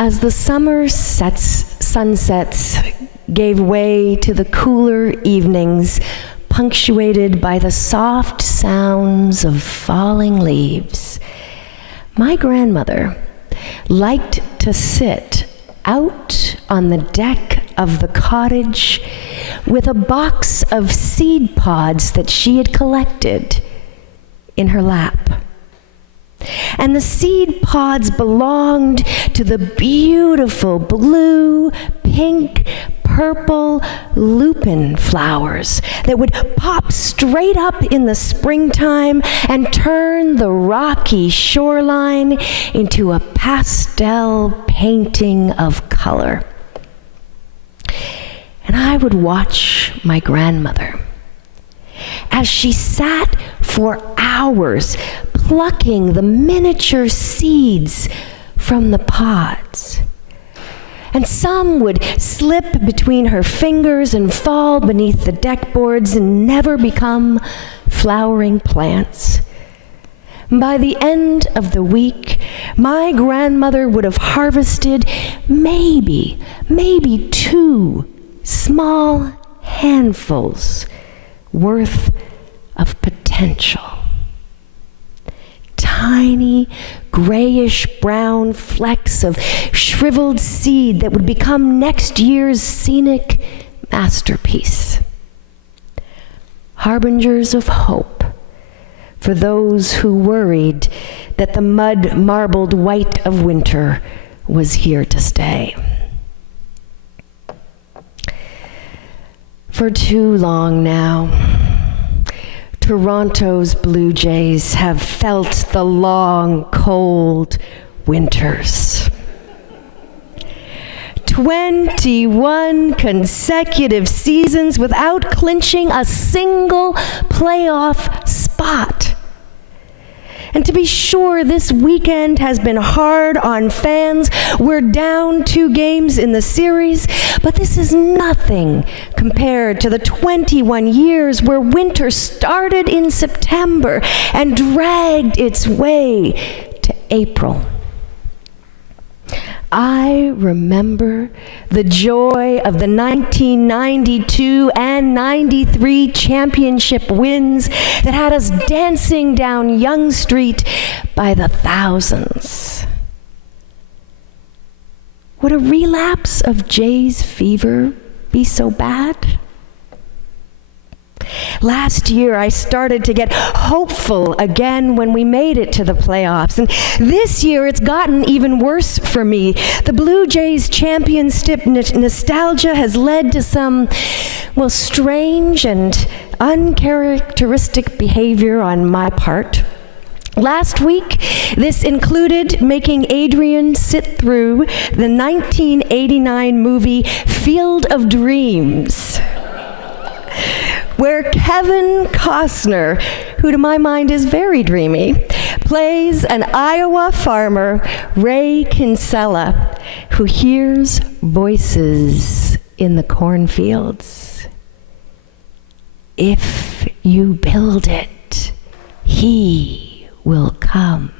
As the summer sunsets gave way to the cooler evenings, punctuated by the soft sounds of falling leaves, my grandmother liked to sit out on the deck of the cottage with a box of seed pods that she had collected in her lap. And the seed pods belonged to the beautiful blue, pink, purple lupin flowers that would pop straight up in the springtime and turn the rocky shoreline into a pastel painting of color. And I would watch my grandmother as she sat for hours plucking the miniature seeds from the pods. And some would slip between her fingers and fall beneath the deck boards and never become flowering plants. By the end of the week, my grandmother would have harvested maybe 2 small handfuls worth of potential. Tiny, grayish-brown flecks of shriveled seed that would become next year's scenic masterpiece. Harbingers of hope for those who worried that the mud-marbled white of winter was here to stay. For too long now, Toronto's Blue Jays have felt the long, cold winters. 21 consecutive seasons without clinching a single playoff spot. And to be sure, this weekend has been hard on fans. We're down 2 games in the series, but this is nothing compared to the 21 years where winter started in September and dragged its way to April. I remember the joy of the 1992 and 93 championship wins that had us dancing down Yonge Street by the thousands. Would a relapse of Jay's fever be so bad? Last year, I started to get hopeful again when we made it to the playoffs. And this year, it's gotten even worse for me. The Blue Jays championship nostalgia has led to some, strange and uncharacteristic behavior on my part. Last week, this included making Adrian sit through the 1989 movie Field of Dreams, where Kevin Costner, who to my mind is very dreamy, plays an Iowa farmer, Ray Kinsella, who hears voices in the cornfields. If you build it, he will come.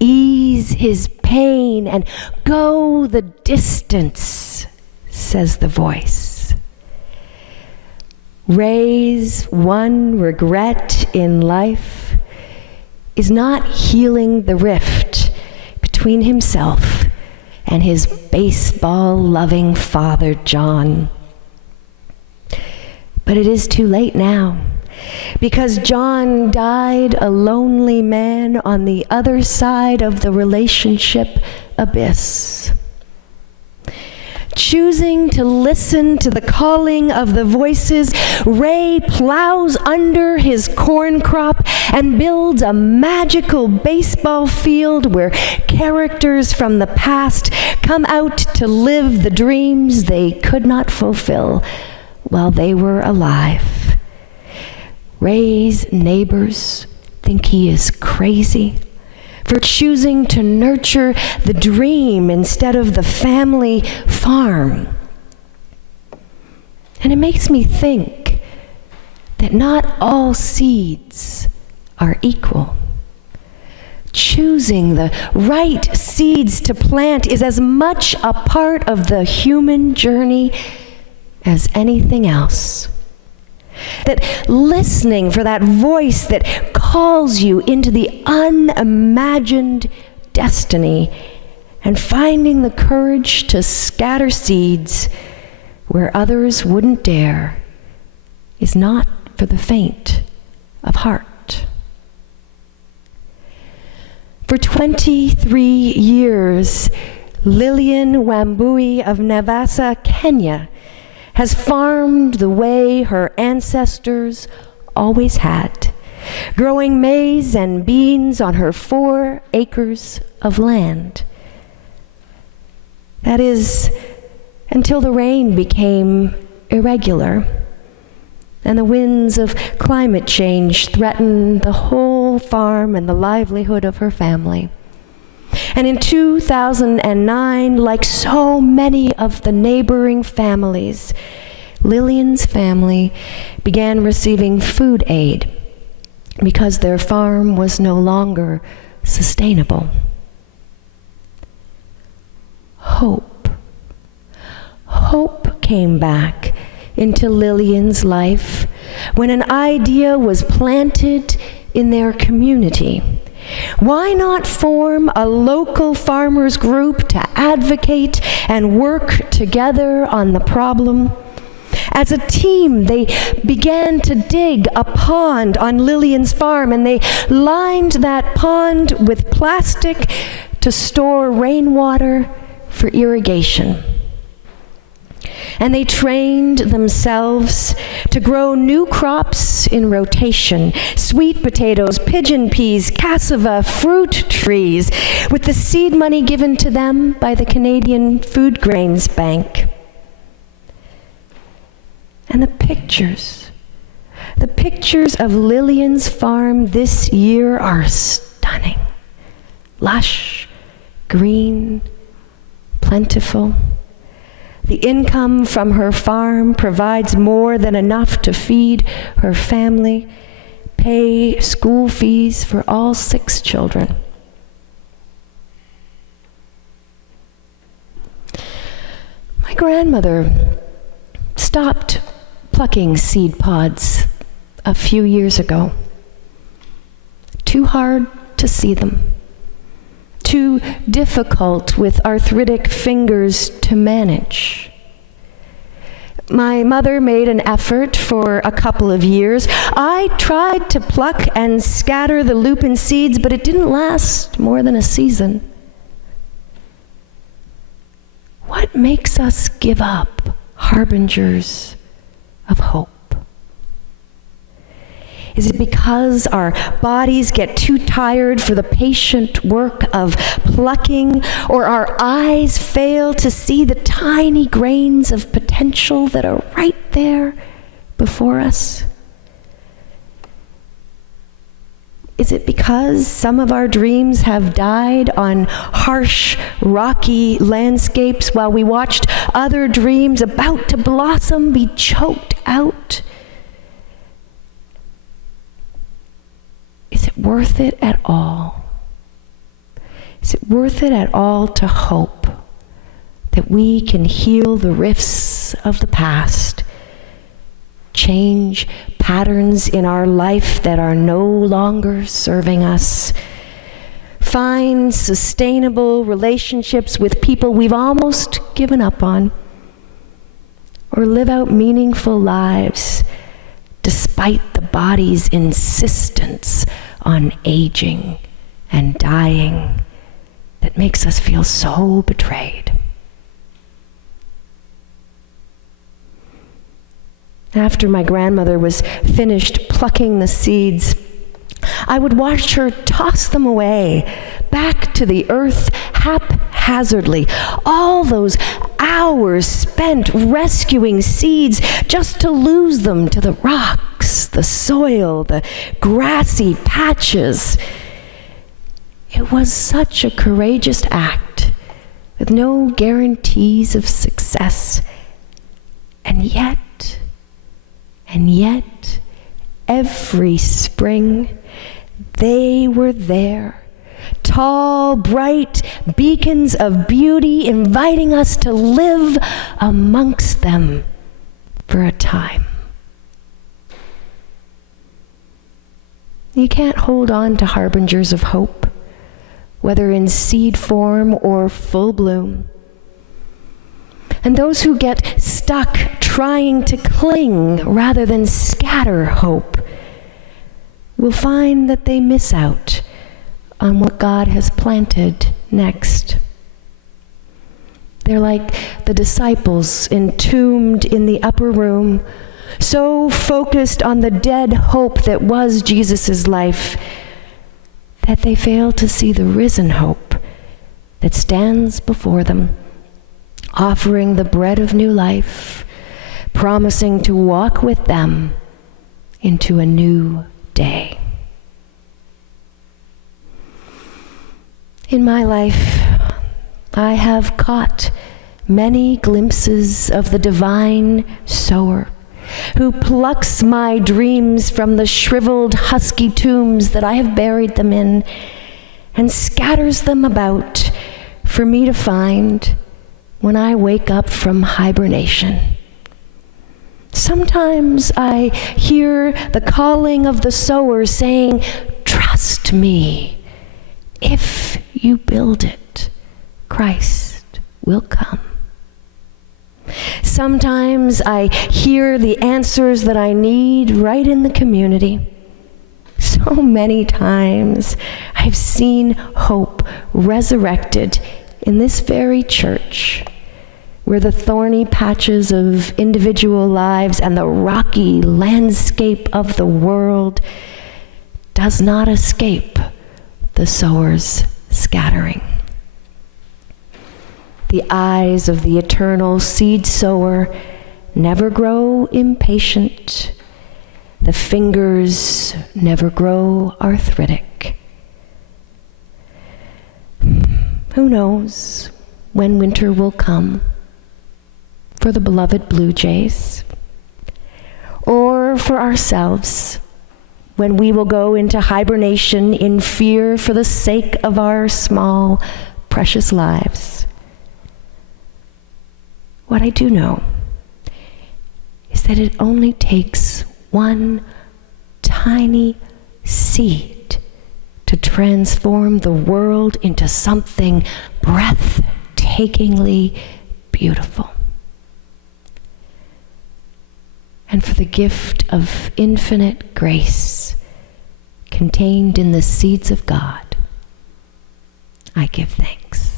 Ease his pain and go the distance, says the voice. Ray's one regret in life is not healing the rift between himself and his baseball-loving father, John. But it is too late now, because John died a lonely man on the other side of the relationship abyss. Choosing to listen to the calling of the voices, Ray plows under his corn crop and builds a magical baseball field where characters from the past come out to live the dreams they could not fulfill while they were alive. Ray's neighbors think he is crazy for choosing to nurture the dream instead of the family farm. And it makes me think that not all seeds are equal. Choosing the right seeds to plant is as much a part of the human journey as anything else. That listening for that voice that calls you into the unimagined destiny and finding the courage to scatter seeds where others wouldn't dare is not for the faint of heart. For 23 years, Lillian Wambui of Naivasha, Kenya, has farmed the way her ancestors always had, growing maize and beans on her 4 acres of land. That is, until the rain became irregular and the winds of climate change threatened the whole farm and the livelihood of her family. And in 2009, like so many of the neighboring families, Lillian's family began receiving food aid because their farm was no longer sustainable. Hope. Hope came back into Lillian's life when an idea was planted in their community. Why not form a local farmers group to advocate and work together on the problem? As a team, they began to dig a pond on Lillian's farm, and they lined that pond with plastic to store rainwater for irrigation. And they trained themselves to grow new crops in rotation: sweet potatoes, pigeon peas, cassava, fruit trees, with the seed money given to them by the Canadian Food Grains Bank. And the pictures of Lillian's farm this year are stunning. Lush, green, plentiful. The income from her farm provides more than enough to feed her family, pay school fees for all 6 children. My grandmother stopped plucking seed pods a few years ago. Too hard to see them. Too difficult with arthritic fingers to manage. My mother made an effort for a couple of years. I tried to pluck and scatter the lupin seeds, but it didn't last more than a season. What makes us give up harbingers of hope? Is it because our bodies get too tired for the patient work of plucking, or our eyes fail to see the tiny grains of potential that are right there before us? Is it because some of our dreams have died on harsh, rocky landscapes while we watched other dreams about to blossom be choked out? Is it worth it at all? Is it worth it at all to hope that we can heal the rifts of the past, change patterns in our life that are no longer serving us, find sustainable relationships with people we've almost given up on, or live out meaningful lives despite the body's insistence on aging and dying that makes us feel so betrayed? After my grandmother was finished plucking the seeds, I would watch her toss them away, back to the earth haphazardly. All those hours spent rescuing seeds just to lose them to the rocks, the soil, the grassy patches. It was such a courageous act with no guarantees of success. And yet, every spring, they were there tall, bright beacons of beauty, inviting us to live amongst them for a time. You can't hold on to harbingers of hope, whether in seed form or full bloom. And those who get stuck trying to cling rather than scatter hope will find that they miss out on what God has planted next. They're like the disciples entombed in the upper room, so focused on the dead hope that was Jesus' life that they fail to see the risen hope that stands before them, offering the bread of new life, promising to walk with them into a new day. In my life, I have caught many glimpses of the divine sower who plucks my dreams from the shriveled, husky tombs that I have buried them in and scatters them about for me to find when I wake up from hibernation. Sometimes I hear the calling of the sower saying, "Trust me. If you build it, Christ will come." Sometimes I hear the answers that I need right in the community. So many times I've seen hope resurrected in this very church, where the thorny patches of individual lives and the rocky landscape of the world does not escape the sower's scattering. The eyes of the eternal seed sower never grow impatient. The fingers never grow arthritic. Who knows when winter will come for the beloved blue jays, or for ourselves when we will go into hibernation in fear for the sake of our small, precious lives. What I do know is that it only takes one tiny seed to transform the world into something breathtakingly beautiful. And for the gift of infinite grace contained in the seeds of God, I give thanks.